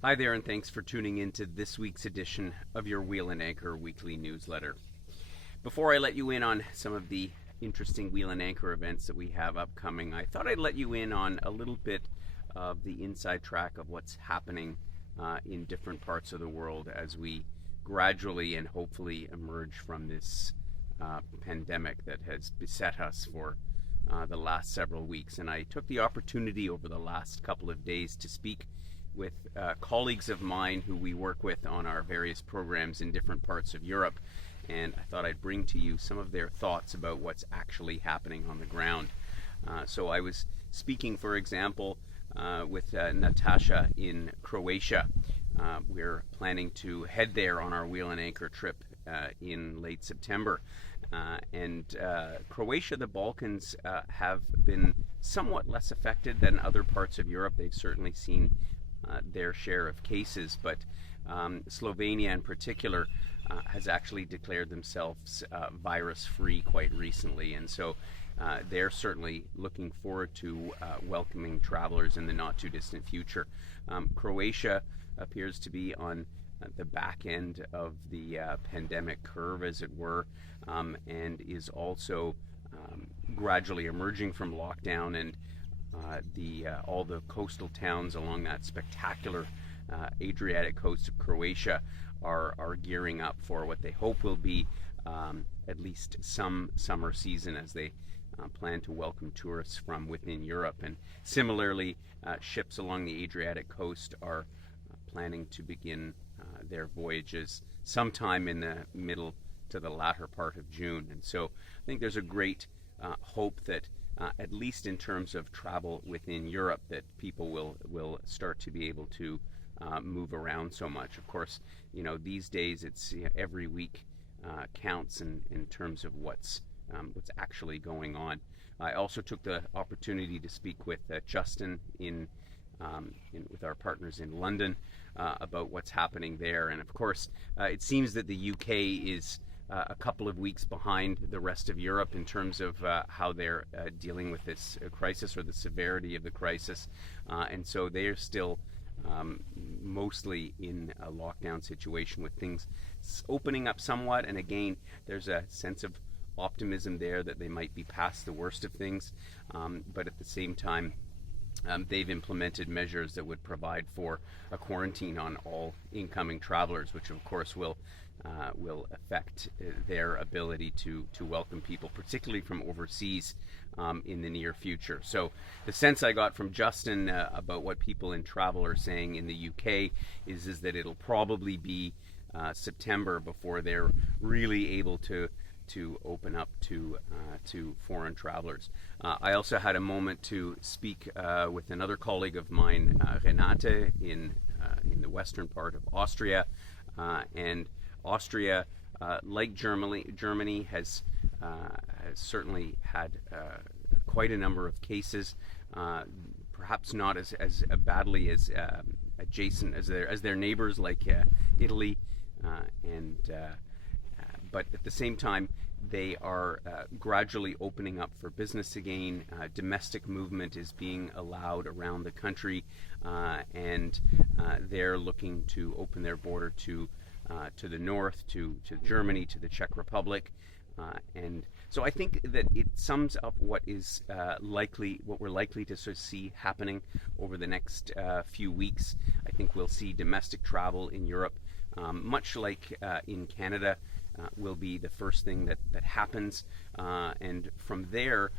Hi there, and thanks for tuning in to this week's edition of your Wheel and Anchor weekly newsletter. Before I let you in on some of the interesting Wheel and Anchor events that we have upcoming, I thought I'd let you in on a little bit of the inside track of what's happening in different parts of the world as we gradually and hopefully emerge from this pandemic that has beset us for the last several weeks. And I took the opportunity over the last couple of days to speak with colleagues of mine who we work with on our various programs in different parts of Europe, and I thought I'd bring to you some of their thoughts about what's actually happening on the ground. So I was speaking, for example, with Natasha in Croatia. We're planning to head there on our Wheel and Anchor trip in late September. And Croatia, the Balkans, have been somewhat less affected than other parts of Europe. They've certainly seen their share of cases, but Slovenia in particular has actually declared themselves virus-free quite recently, and so they're certainly looking forward to welcoming travelers in the not-too-distant future. Croatia appears to be on the back end of the pandemic curve, as it were, and is also gradually emerging from lockdown, and all the coastal towns along that spectacular Adriatic coast of Croatia are gearing up for what they hope will be at least some summer season, as they plan to welcome tourists from within Europe. And similarly, ships along the Adriatic coast are planning to begin their voyages sometime in the middle to the latter part of June. And so I think there's a great hope that at least in terms of travel within Europe, that people will start to be able to move around so much. Of course, these days it's every week counts in terms of what's actually going on. I also took the opportunity to speak with Justin with our partners in London about what's happening there. And of course, it seems that the UK is a couple of weeks behind the rest of Europe in terms of how they're dealing with this crisis, or the severity of the crisis. And so they're still mostly in a lockdown situation, with things opening up somewhat. And again, there's a sense of optimism there that they might be past the worst of things. But at the same time, they've implemented measures that would provide for a quarantine on all incoming travelers, which of course will affect their ability to welcome people, particularly from overseas, in the near future. So the sense I got from Justin about what people in travel are saying in the UK is that it'll probably be September before they're really able to open up to foreign travelers. I also had a moment to speak with another colleague of mine, Renate, in the western part of Austria, and Austria, like Germany has certainly had quite a number of cases, perhaps not as badly as adjacent as their neighbors like Italy, but at the same time, they are gradually opening up for business again. Domestic movement is being allowed around the country, and they're looking to open their border to the north, to Germany, to the Czech Republic. And so I think that it sums up what we're likely to sort of see happening over the next few weeks. I think we'll see domestic travel in Europe, much like in Canada, will be the first thing that happens. And from there,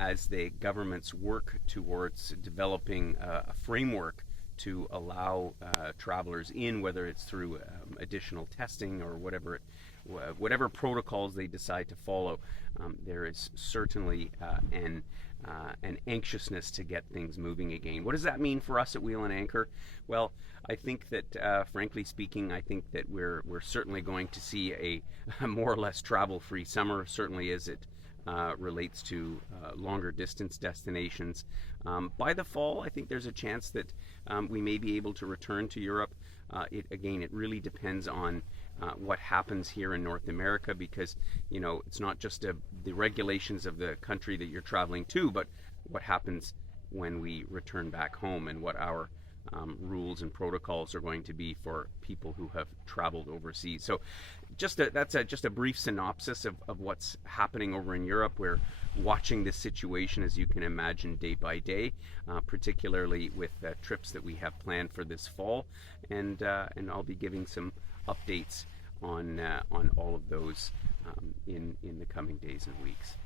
as the governments work towards developing a framework to allow travelers in, whether it's through additional testing or whatever protocols they decide to follow, there is certainly an anxiousness to get things moving again. What does that mean for us at Wheel and Anchor? Well, I think that, frankly speaking, I think that we're certainly going to see a more or less travel-free summer, certainly as it relates to longer distance destinations. By the fall, I think there's a chance that we may be able to return to Europe. It really depends on what happens here in North America, because it's not just the regulations of the country that you're traveling to, but what happens when we return back home, and what our rules and protocols are going to be for people who have traveled overseas. So that's just a brief synopsis of what's happening over in Europe. We're watching this situation, as you can imagine, day by day, particularly with trips that we have planned for this fall, and I'll be giving some updates on all of those in the coming days and weeks.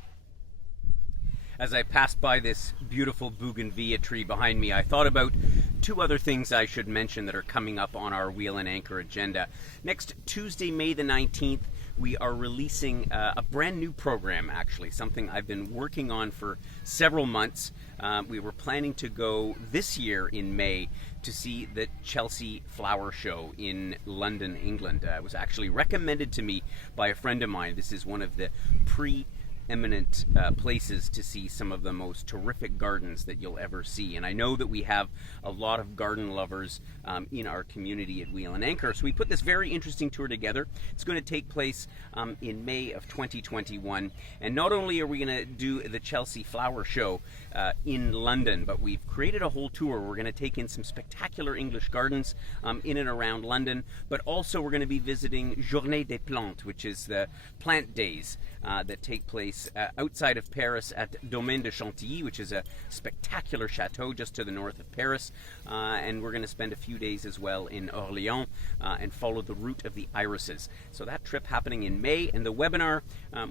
As I passed by this beautiful bougainvillea tree behind me, I thought about two other things I should mention that are coming up on our Wheel and Anchor agenda. Next Tuesday, May the 19th, we are releasing a brand new program, actually, something I've been working on for several months. We were planning to go this year in May to see the Chelsea Flower Show in London, England. It was actually recommended to me by a friend of mine. This is one of the eminent places to see some of the most terrific gardens that you'll ever see. And I know that we have a lot of garden lovers in our community at Wheel and Anchor. So we put this very interesting tour together. It's going to take place in May of 2021. And not only are we going to do the Chelsea Flower Show in London, but we've created a whole tour. We're going to take in some spectacular English gardens in and around London, but also we're going to be visiting Journées des Plantes, which is the plant days that take place outside of Paris at Domaine de Chantilly, which is a spectacular chateau just to the north of Paris. And we're going to spend a few days as well in Orléans and follow the route of the irises. So that trip happening in May, and the webinar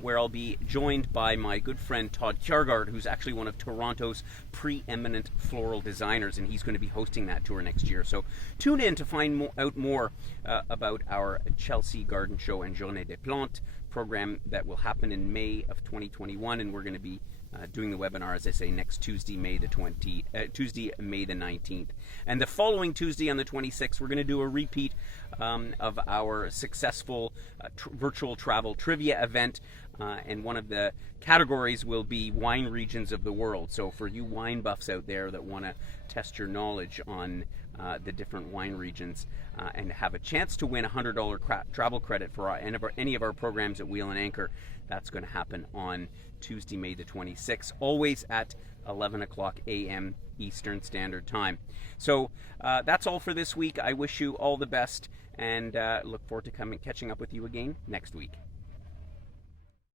where I'll be joined by my good friend Todd Kjargaard, who's actually one of Toronto's preeminent floral designers, and he's going to be hosting that tour next year. So tune in to find out more about our Chelsea Garden Show and Journées des Plantes program that will happen in May of 2021, and we're going to be doing the webinar, as I say, next Tuesday, May the 19th. And the following Tuesday on the 26th, we're going to do a repeat of our successful virtual travel trivia event. And one of the categories will be wine regions of the world. So for you wine buffs out there that want to test your knowledge on the different wine regions and have a chance to win a $100 travel credit for any of our programs at Wheel and Anchor, that's going to happen on Tuesday, May the 26th, always at 11 o'clock a.m. Eastern Standard Time. So that's all for this week. I wish you all the best, and look forward to catching up with you again next week.